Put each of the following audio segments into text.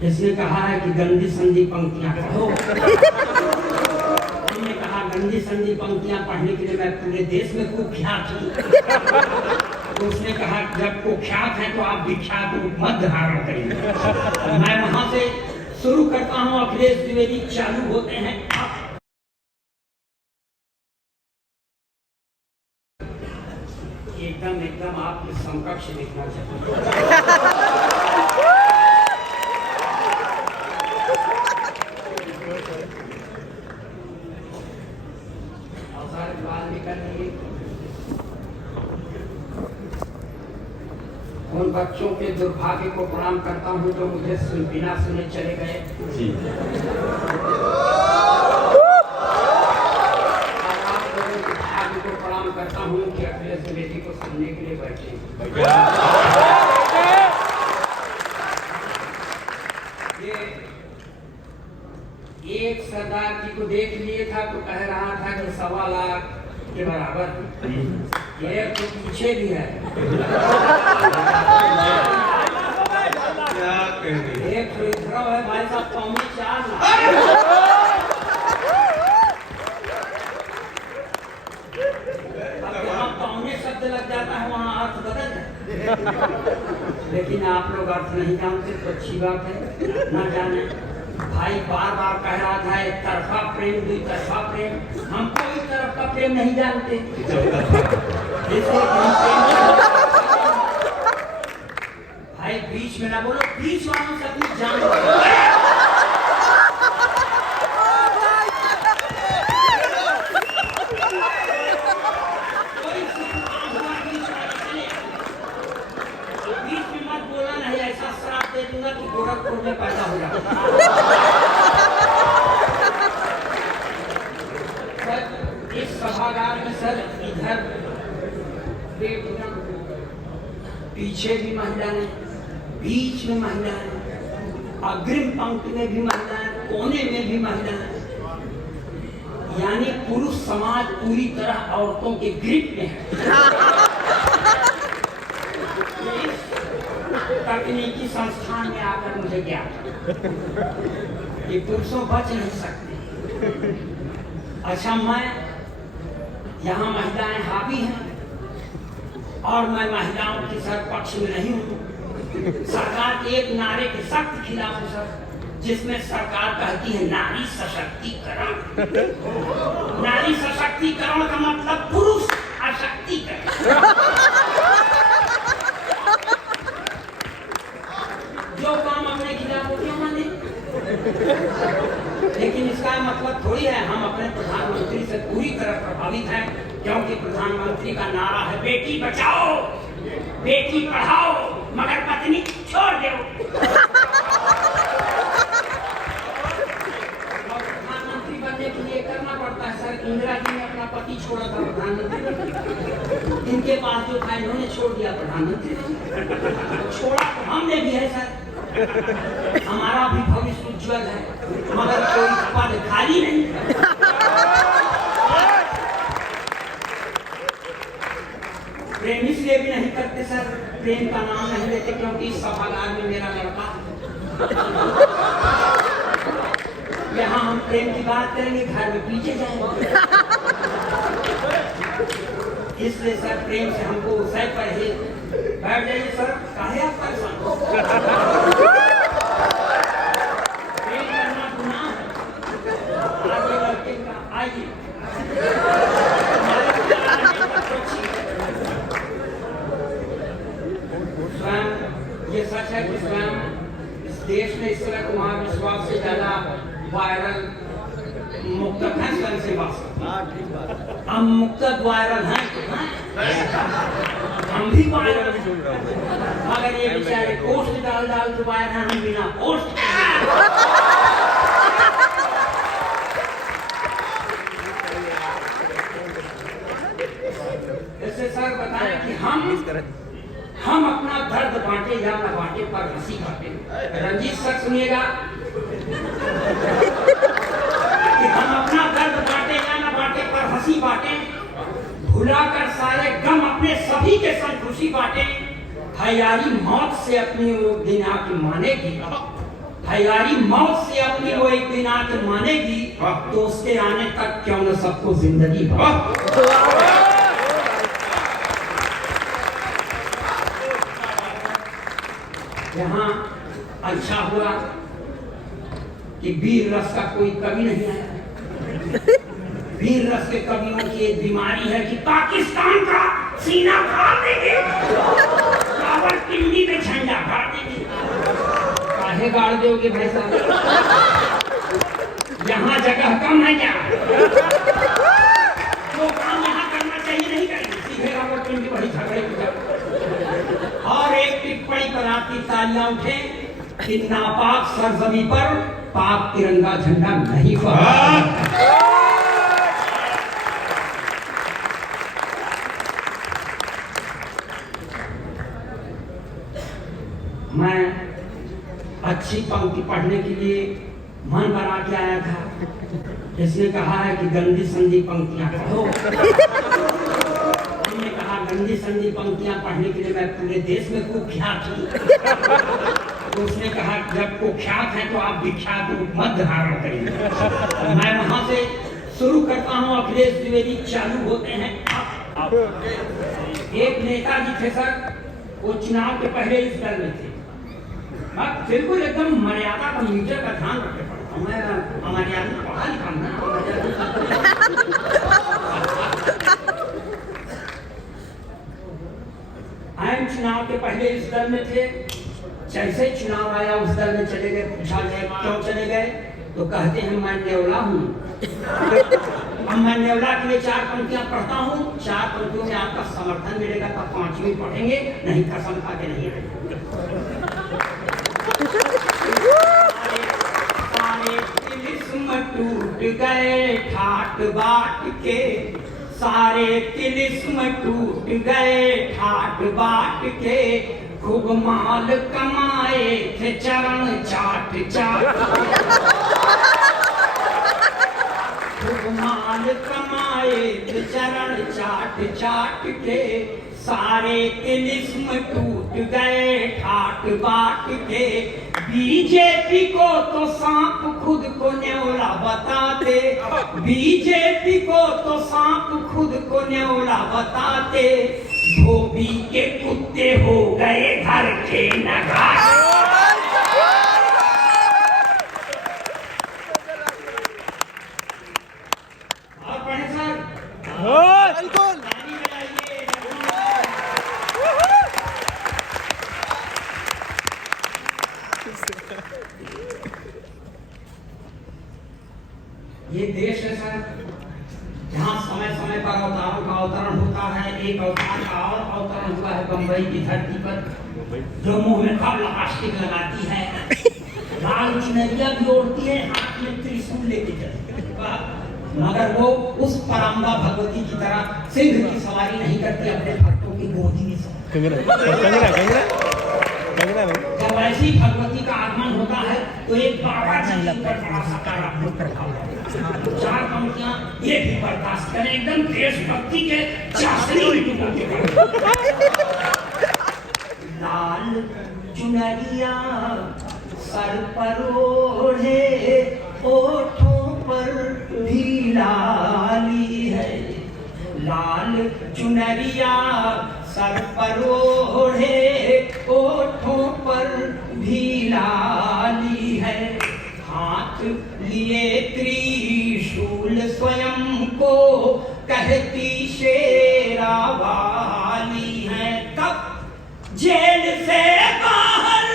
इसने कहा है कि गंदी संदी पंक्तियां पढ़ो। हमने कहा गंदी संदी पंक्तियां पढ़ने के लिए मैं पूरे देश में कुख्यात हूँ। तो उसने कहा जब कुख्यात है तो आप विख्यात मत धारण करिए। मैं वहां से शुरू करता हूँ, अखिलेश द्विवेदी चालू होते हैं। एकदम आपके समकक्ष दिखना चाहिए। उन बच्चों के दुर्भाग्य को प्रणाम करता हूँ जो मुझे बिना सुने चले गए। दुर्भाग्य को प्रणाम करता हूँ कि अखिलेश द्विवेदी को सुनने के लिए बैठे। ये एक सरदार जी को देख लिए था तो कह रहा था कि 1.25 लाख के बराबर। ये तो पीछे भी है। एक है भाई साहब, 4.5 लाख। शब्द लग जाता है वहाँ अर्थ बदल जाए। लेकिन आप लोग अर्थ नहीं जानते तो अच्छी बात है, ना जाने। भाई बार बार कह रहा था एक तरफा प्रेम, 2 तरफा प्रेम। हम कोई तरफ का प्रेम नहीं जानते। भाई बीच में ना बोलो, बीच वालों से अपनी जान। गोरखपुर में पैदा हो जाता। इस सभागार में सर इधर पीछे भी महिलाएं, बीच में महिलाएं, अग्रिम पंक्ति में भी महिलाएं, कोने में भी महिलाएं, यानी पुरुष समाज पूरी तरह औरतों के ग्रिप में है। तकनीकी संस्थान में आकर मुझे ज्ञात ये पुरुषों बच नहीं सकते। अच्छा, मैं यहाँ महिलाएं हावी हैं और मैं महिलाओं के सर पक्ष में नहीं हूँ। सरकार के एक नारे के सख्त खिलाफ हूँ सर, जिसमें सरकार कहती है नारी सशक्तिकरण। नारी सशक्तिकरण का मतलब पुरुष अशक्तिकरण। जो काम अपने खिलाफ हो क्यों माने? लेकिन इसका मतलब थोड़ी है हम अपने प्रधानमंत्री से पूरी तरह प्रभावित हैं, क्योंकि प्रधानमंत्री का नारा है बेटी बचाओ बेटी पढ़ाओ मगर पत्नी छोड़ दो। और प्रधानमंत्री बनने के लिए करना पड़ता है सर। इंदिरा जी ने अपना पति छोड़ा था प्रधानमंत्री, इनके पास जो था इन्होंने छोड़ दिया प्रधानमंत्री। छोड़ा तो हमने भी है सर, हमारा भी भविष्य उज्जवल है, मगर कोई पद खाली नहीं है। प्रेम इसलिए भी नहीं करते सर, प्रेम का नाम नहीं लेते क्योंकि इस सभागार में मेरा लड़का। यहाँ हम प्रेम की बात करेंगे, घर में पीछे जाएंगे। इसलिए सर प्रेम से हमको उसे पर ही बैठ जाइए सर। काहे आप परेशान हो? प्रेम करना गुनाह है। आगे लड़के का आइए। स्वयं ये सच है कि स्वयं इस देश में इस तरह कुमार विश्वास से ज्यादा वायरल मुक्तक है स्वयं से वास्तव। हम मुक्तक वायरल हैं, हम भी वायरल, मगर ये बेचारे पोस्ट डाल डाल के वायरल हैं, हम बिना पोस्ट। इससे सर बताएं कि हम अपना दर्द बांटे या न बांटे पर हंसी बांटे। रंजीत सर सुनिएगा कि हम अपना दर्द बांटे या न बांटे पर हंसी बांटे, भुलाकर सारे गम अपने सभी के संग खुशी बांटे। हयारी मौत से अपनी दिन आपकी मानेगी, भैयारी मौत से अपनी वो एक दिन आके मानेगी तो उसके आने तक क्यों न सबको जिंदगी यहाँ अच्छा हुआ कि वीर रस का कोई कवि नहीं आया। वीर रस के कवियों की एक बीमारी है कि पाकिस्तान का सीना फाड़ देंगे, रावलपिंडी में झंडा गाड़ देंगे। काहे गाड़ दोगे भाई साहब? यहाँ जगह कम है क्या? जो काम यहाँ करना चाहिए नहीं करेंगे, सीधे रावलपिंडी वही झगड़े की जगह। और एक टिप्पणी पर आपकी तालियां उठे कि नापाक सरजमी पर पाक तिरंगा झंडा नहीं फहराया। मैं अच्छी पंक्ति पढ़ने के लिए मन बना के आया था। इसने कहा है कि गंदी संदी पंक्तियां पढ़ो। हमने कहा गंदी संदी पंक्तियां पढ़ने के लिए मैं पूरे देश में कुख्यात हूँ। तो उसने कहा जब कुख्यात है तो आप विख्यात रूप मत धारण करिए। मैं वहां से शुरू करता हूँ। अखिलेश द्विवेदी चालू होते हैं। एक नेताजी थे सर, वो चुनाव के पहले इस दल में थे। अब बिल्कुल एकदम मर्यादा का मीटर का ध्यान रखे पड़ता हूँ मैं। हमारे आदमी पढ़ा लिखा ना, आम चुनाव के पहले इस दल में थे। जैसे चुनाव आया उस दल में चले गए। पूछा गया क्यों चले गए, तो कहते हैं मैं नेवला हूँ। अब मैं नेवला के लिए 4 पंक्तियां पढ़ता हूँ, 4 पंक्तियों में आपका समर्थन मिलेगा तब 5वीं पढ़ेंगे, नहीं कसम खा के नहीं आएंगे। सारे तिलिस्म टूट गए ठाट बाट के, सारे तिलिस्म टूट गए ठाट बाट के, खूब माल कमाए थे चरण चाट चाट, खूब माल कमाए थे चरण चाट चाट के, सारे तिलिस्म टूट गए ठाट बाट के। बीजेपी को तो सांप खुद को न्योला बताते, बीजेपी को तो सांप खुद को न्योला बताते, धोबी के कुत्ते हो गए घर के नगाड़े। और पढ़े सर ये देश है सर जहाँ समय समय पर अवतारों का अवतरण होता है। एक अवतार का और अवतरण हुआ है बंबई की धरती पर, जो मुंह में खब प्लास्टिक लगाती है, लाल चुनरिया भी ओढ़ती है, हाथ में त्रिशूल लेके चलती है, मगर वो उस परम्बा भगवती की तरह सिंह की सवारी नहीं करती, अपने भक्तों की गोदी में जब ऐसी भगवती का आगमन होता है तो एक बाबा जी पर बड़ा सकारात्मक प्रभाव है। 4 पंक्तियां ये भी बर्दाश्त करें, एकदम देशभक्ति के चाशनी लाल चुनरिया सर पर ओढ़े, ओठों पर भी लाली है, लाल चुनरिया सर पर ओढ़े, ओठों पर भी लाली है, हाथ लिए त्रिशूल स्वयं को कहती शेरा वाली है। तब जेल से बाहर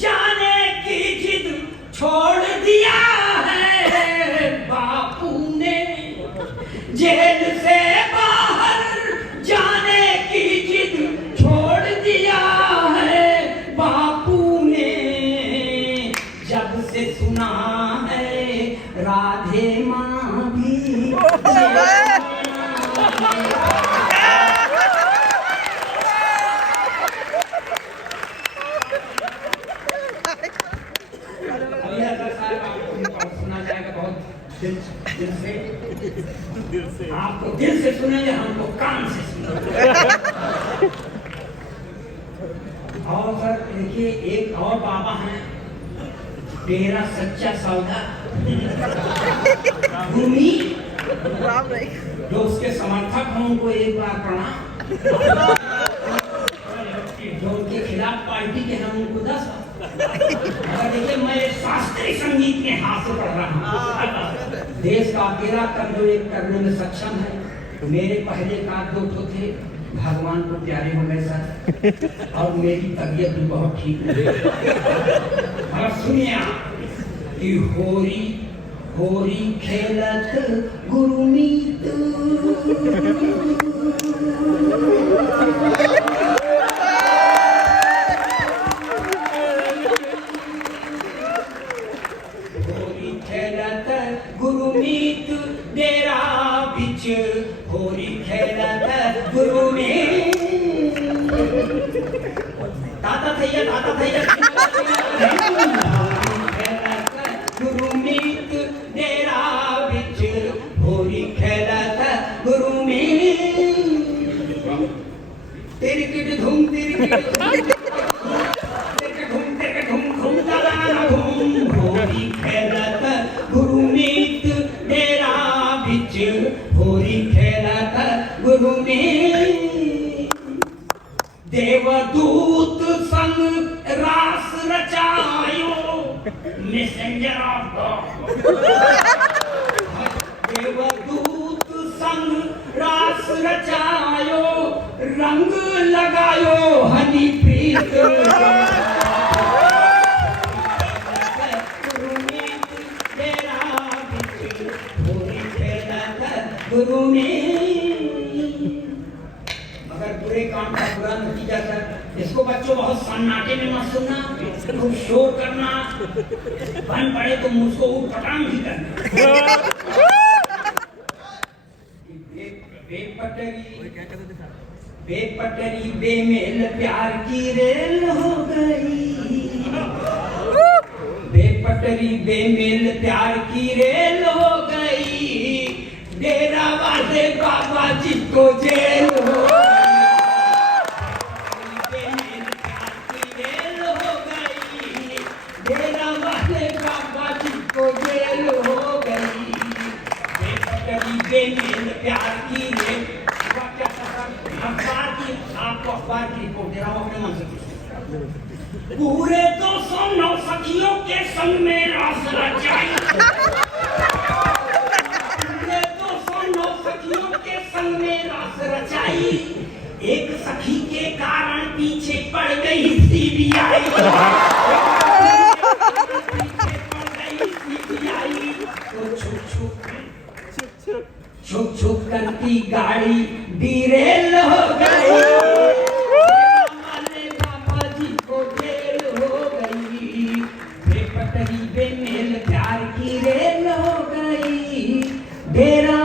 जाने की जिद छोड़ दिया है बापू ने, जेल से बाहर जाने की जिद छोड़ दिया है बापू ने, जब से सुना है राधे माँ भी सुना जाएगा बहुत दिल से आपको दिल से सुनेंगे, हमको कान से सुनेंगे। और सर देखिए एक और बाबा हैं तेरा सच्चा सौदा भूमि जो उसके समर्थक हों उनको एक बार प्रणाम, जो उनके खिलाफ पार्टी के हम उनको 10। देखिए मैं शास्त्रीय संगीत के हाथ से पढ़ रहा हूँ। देश का अकेला कमजोर एक करने में सक्षम है। मेरे पहले का 2 थे, भगवान को प्यारे हो गए सर, और मेरी तबीयत भी बहुत ठीक है। और सुनिए कि होरी होरी खेलत गुरुमीत, होरी खेलत गुरुमीत डेरा बिच, होरी खेलत गुरुमीत। ताता थैया गुरुमीत डेरा बिच, होरी खेलत गुरुमीत। तिरकिट धूम होरी खेलत गुरुमीत डेरा बिच, होरी खेलत गुरुमीत। देवदूत संग रास रचायो, मैसेंजर ऑफ गॉड। देवदूत संग रास रचायो, रंग लगायो हनी प्रीत। गुरु में मगर बुरे काम का बुरा नतीजा सर। इसको बच्चों बहुत सन्नाटे में मत सुनना, खूब शोर करना, बन पड़े तो मुझको उठपटांग भी करना। बेपटरी बेमेल प्यार की रेल हो गई, बेपटरी बेमेल प्यार की रेल हो गई। डेरा वाले बाबा जी को जेल हो गई, प्यार की रेल हो गई। डेरा वाले बाबा जी को जेल हो गई। बेपटरी बेमेल प्यार की रेल। अखबार की, आपको अखबार की रिपोर्ट दे रहा हूँ अपने मन से। पूरे 209 सखियों के संग में रास रचाई, पूरे 209 सखियों के संग में रास रचाई। एक सखी के कारण पीछे पड़ गई सीबीआई, पीछे पड़ गई सीबीआई। तो छुक छुक करती गाड़ी डीरेल हो गई, वाले बाबा जी को जेल हो गई। बेपटरी बेमेल प्यार की रेल हो गई। डेरा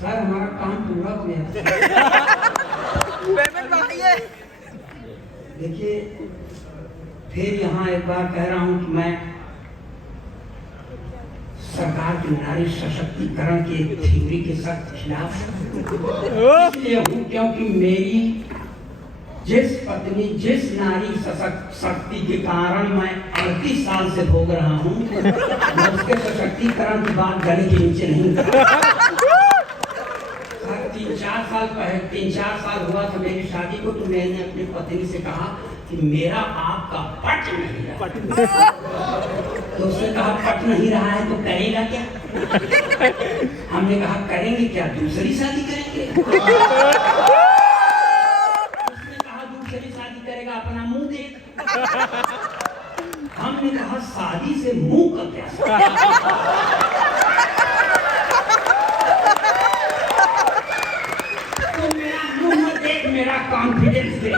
सर हमारा काम पूरा हो गया। देखिए फिर यहाँ एक बार कह रहा हूँ कि मैं सरकार के नारी सशक्तिकरण के थ्योरी के सख्त खिलाफ इसलिए हूँ क्योंकि मेरी जिस पत्नी, जिस नारी शक्ति के कारण मैं 38 साल से भोग रहा हूँ, मैं उसके सशक्तिकरण की बात गले के नीचे नहीं कर। 3-4 साल हुआ था मेरी शादी को, तो मैंने अपनी पत्नी से कहा कि मेरा आपका पट नहीं रहा। तो उसने कहा पट नहीं रहा है तो करेगा क्या? हमने कहा करेंगे क्या, दूसरी शादी करेंगे। उसने कहा दूसरी शादी करेगा अपना मुंह देगा। हमने कहा शादी से मुंह का क्या? मेरा कॉन्फिडेंस दे,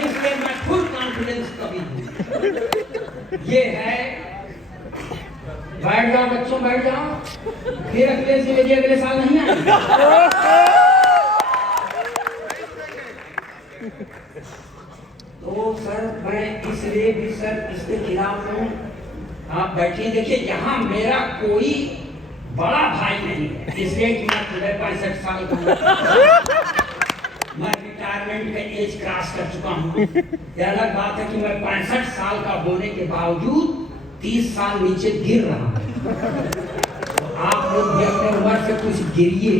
इसलिए मैं फुल कॉन्फिडेंस कभी हूं। ये है, बैठ जाओ बच्चों बैठ जाओ, फिर अगले से अगले साल नहीं आएंगे। तो सर मैं इसलिए भी सर इसके खिलाफ हूँ। आप बैठिए, देखिए यहाँ मेरा कोई बड़ा भाई नहीं है, इसलिए कि मैं पूरे 65 साल का हूँ। मैं रिटायरमेंट का एज क्रॉस कर चुका हूँ। यह अलग बात है कि मैं 65 साल का होने के बावजूद 30 साल नीचे गिर रहा हूँ। तो आप लोग भी अपने उम्र से कुछ गिरिए।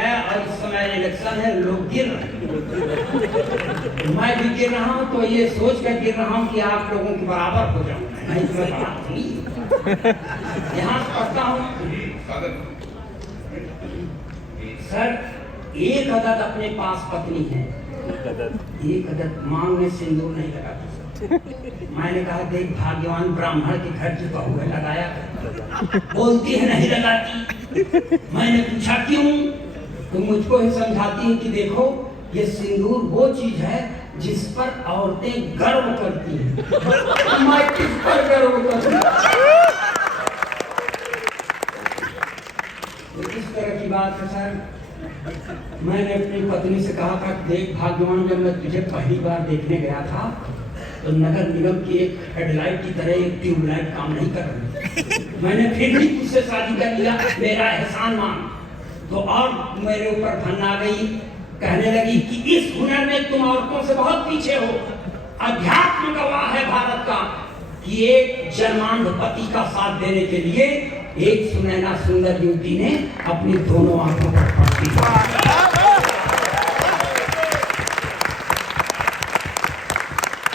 और इस समय इलेक्शन है, लोग गिर रहे हैं, मैं भी गिर रहा हूँ। तो ये सोच कर गिर रहा हूँ कि आप लोगों के बराबर हो जाऊँ, नहीं तो मैं बराबर नहीं। यहाँ पढ़ता हूँ सर, एक अदद अपने पास पत्नी है, एक अदद मांग में सिंदूर नहीं लगाती सर। मैंने कहा देख भाग्यवान ब्राह्मण के घर की बहू है, लगाया। बोलती है नहीं लगाती। मैंने पूछा क्यों, तो मुझको ही समझाती है कि देखो ये सिंदूर वो चीज है जिस पर औरतें गर्व करती हैं। मैं किस पर गर्व करती हूँ? तो इस तरह की बात है सर। मैंने अपनी पत्नी से कहा था देख भाग्यवान, जब मैं तुझे पहली बार देखने गया था तो नगर निगम की एक हेडलाइट की तरह एक ट्यूबलाइट काम नहीं कर रही। मैंने फिर भी तुझसे शादी कर लिया, मेरा एहसान मान। तो और मेरे ऊपर धन आ गई, कहने लगी कि इस हुनर में तुम औरतों से बहुत पीछे हो। अध्यात्म गवाह है भारत का कि एक जन्मांध पति का साथ देने के लिए एक सुनैना सुंदर युवती ने अपनी दोनों आंखों पर पट्टी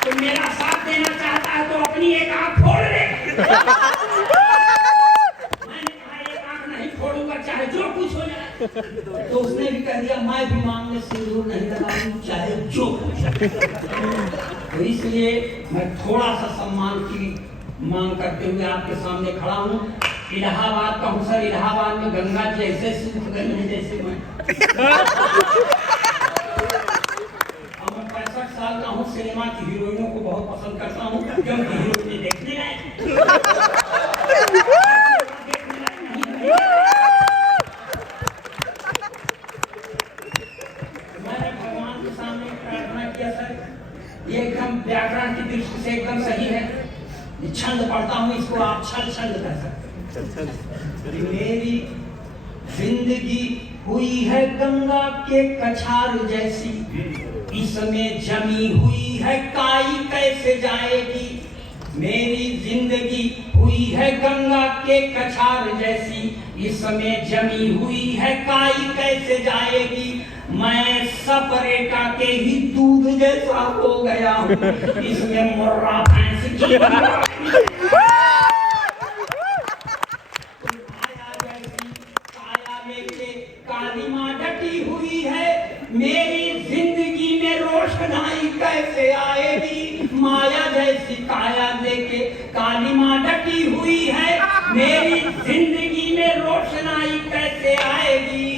तो मेरा साथ देना चाहता है तो अपनी एक आंख फोड़ ले। मैंने कहा एक आंख नहीं फोड़ूंगा, चाहे जो कुछ हो जाए। तो उसने भी कह दिया मैं भी मांग में सिंदूर नहीं लगाऊं, चाहे जो कुछ हो। तो इसलिए मैं थोड़ा सा सम्मान की मांग करते हुए आपके सामने खड़ा हूँ। इलाहाबाद का हूँ सर, इलाहाबाद में गंगा जी ऐसे सूख गई है जैसे मैं। अब मैं 65 साल का हूँ, सिनेमा की हीरोइनों को बहुत पसंद करता हूँ क्योंकि हीरोइनें देखने लायक। मैंने भगवान के सामने प्रार्थना किया सर, ये एकदम व्याकरण की दृष्टि से एकदम सही है। छंद पढ़ता हूँ, इसको आप छल छंद कह सकते। मेरी जिंदगी हुई है गंगा के कछार जैसी, इसमें जमी हुई है काई कैसे जाएगी। मेरी जिंदगी हुई है गंगा के कछार जैसी, इसमें जमी हुई है काई कैसे जाएगी। मैं सपरेटा के ही दूध जैसा हो गया हूँ, इसमें मुर्रा भैंस की काली माँ डटी हुई है। मेरी जिंदगी में रोशनाई कैसे आएगी। माया जैसी काया लेके काली माँ डटी हुई है, मेरी जिंदगी में रोशनाई कैसे आएगी।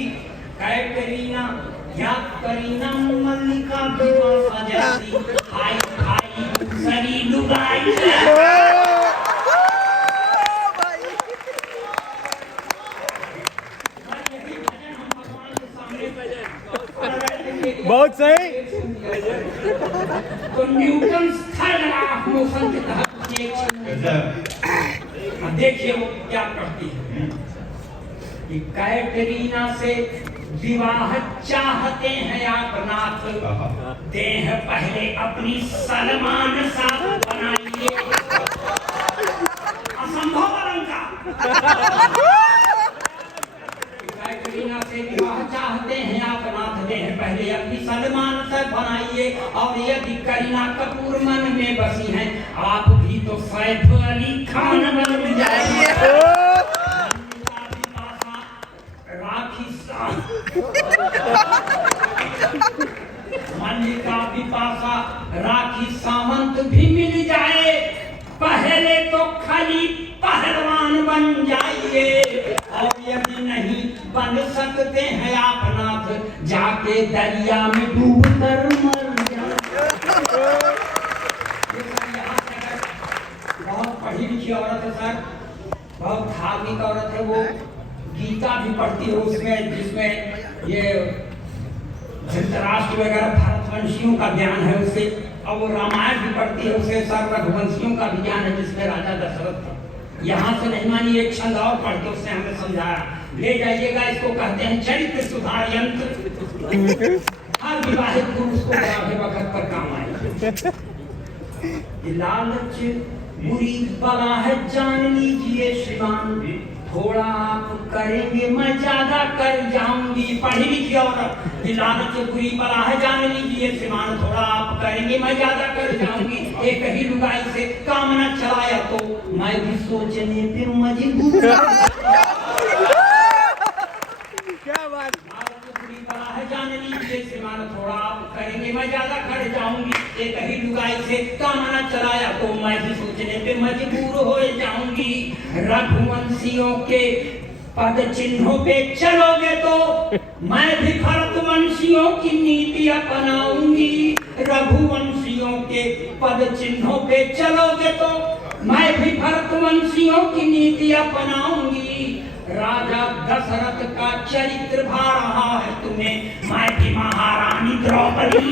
कैटरीना या करीना मल्लिका बिपाशा जैसी हाय हाय सरी लुगाई। बहुत सही। तो Newton third law of motion के तहत देखिए वो क्या करती है कि कैटरीना से विवाह चाहते हैं आप नाथ, देह पहले अपनी सलमान सा बनाइए। असंभव अलंकार। कैटरीना से विवाह चाहते हैं आप नाथ, देह पहले अपनी सलमान सा बनाइए। और यदि करीना कपूर मन में बसी हैं, आप भी तो सैफ अली खान बन जाइए। मल्लिका बिपाशा राखी सावंत भी मिल जाए, पहले तो खाली पहलवान बन जाइए। और यदि नहीं बन सकते हैं आप नाथ, जाके दरिया में डूब कर मर जाए। बहुत पढ़ी लिखी औरत है सर, बहुत धार्मिक औरत है। वो गीता भी पढ़ती है उसमें, जिसमें ये धृतराष्ट्र वगैरह भरतवंशियों का ज्ञान है उसे, और वो रामायण भी पढ़ती है उसे, सब रघुवंशियों का भी ज्ञान है जिसमें राजा दशरथ था। यहाँ से नहीं मानी, एक छंद और पढ़ के उसने हमें समझाया, ले जाइएगा, इसको कहते हैं चरित्र सुधार यंत्र। हर विवाहित पुरुष उसको बुढ़ापे वक्त पर काम आए। लालच बुरी बला है जान लीजिए श्रीमान, थोड़ा आप करेंगे मैं ज्यादा कर जाऊंगी। पढ़ी लिखी औरत, लालच बुरी बला है जान लीजिए श्रीमान, थोड़ा आप करेंगे मैं ज्यादा कर जाऊंगी। एक ही लुगाई से काम न चलाया तो मैं भी सोचने पे मजबूर। क्या बात, बुरी बला है जान लीजिए श्रीमान, थोड़ा आप करेंगे मैं ज्यादा कर जाऊंगी। एक ही लुगाई से काम न चलाया तो मैं भी सोचने पे मजबूर हो जाऊंगी। रघुवंशियों के पद चिन्हों पे चलोगे तो मैं भी भरतवंशियों की नीति अपनाऊंगी। रघुवंशियों के पद चिन्हों पे चलोगे तो मैं भी भरतवंशियों की नीति अपनाऊंगी। राजा दशरथ का चरित्र भा रहा है तुम्हें, मैं भी महारानी द्रौपदी